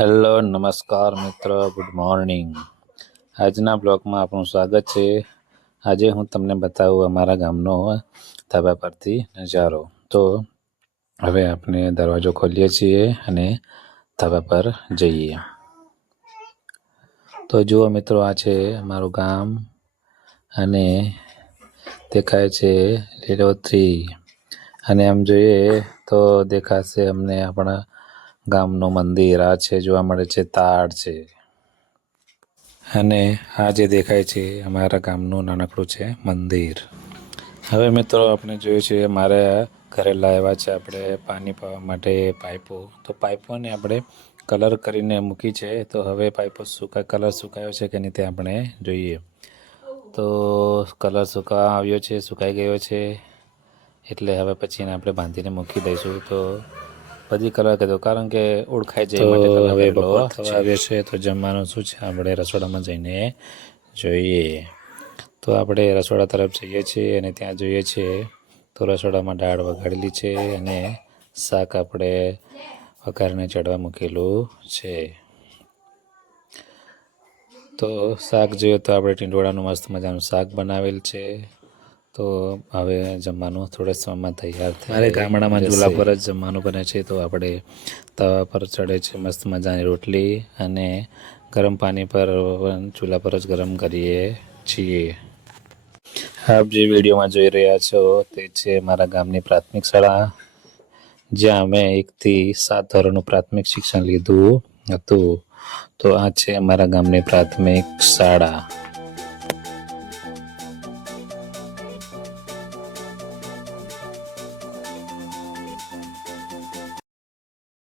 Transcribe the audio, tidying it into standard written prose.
Hello નમસ્કાર મિત્ર, good morning. આજના બ્લોગમાં આપણું સ્વાગત છે. આજે હું તમને બતાવું અમારા ગામનો ધાબા પરથી નજારો. તો હવે આપણે દરવાજો ખોલીએ છીએ અને ધાબા પર જઈએ. તો જુઓ મિત્રો, આ છે અમારું ગામ અને દેખાય છે લીલોતરી. અને આમ જોઈએ તો દેખાશે અમને આપણા ગામનું મંદિર. આ છે, જોવા મળે છે તાડ છે. અને આ જે દેખાય છે અમારા ગામનું નાનકડું છે મંદિર. હવે મિત્રો આપણે જોયું છે મારે ઘરે લાવ્યા છે આપણે પાણી પાવા માટે પાઇપો. તો પાઇપોને આપણે કલર કરીને મૂકી છે. તો હવે પાઇપો કલર સુકાયો છે કે નહીં તે આપણે જોઈએ. તો કલર સુકાઈ ગયો છે. એટલે હવે પછી એને આપણે બાંધીને મૂકી દઈશું. તો બધી કલર કરી દો, કારણ કે ઓળખાઈ જાય માટે કલર હવે બપોર થવા આવ્યો છે. તો જમવાનું શું છે આપણે રસોડામાં જઈને જોઈએ. તો આપણે રસોડા તરફ જઈએ છીએ અને ત્યાં જોઈએ છીએ તો રસોડામાં દાળ વઘારેલી છે અને શાક આપણે વઘારીને ચડવા મૂકેલું છે. તો શાક જોઈએ તો આપણે ટીંડોળાનું મસ્ત મજાનું શાક બનાવેલ છે. તો હવે જમવાનું થોડા સમયમાં તૈયાર થાય. મારે ગામડામાં ચૂલા પર જ જમવાનું બને છે. તો આપણે તવા પર ચડે છે મસ્ત મજાની રોટલી અને ગરમ પાણી પર ચૂલા પર જ ગરમ કરીએ છીએ. આપ જે વિડીયોમાં જોઈ રહ્યા છો તે છે મારા ગામની પ્રાથમિક શાળા, જ્યાં અમે 1 થી 7 ધોરણનું પ્રાથમિક શિક્ષણ લીધું હતું. તો આ છે અમારા ગામની પ્રાથમિક શાળા.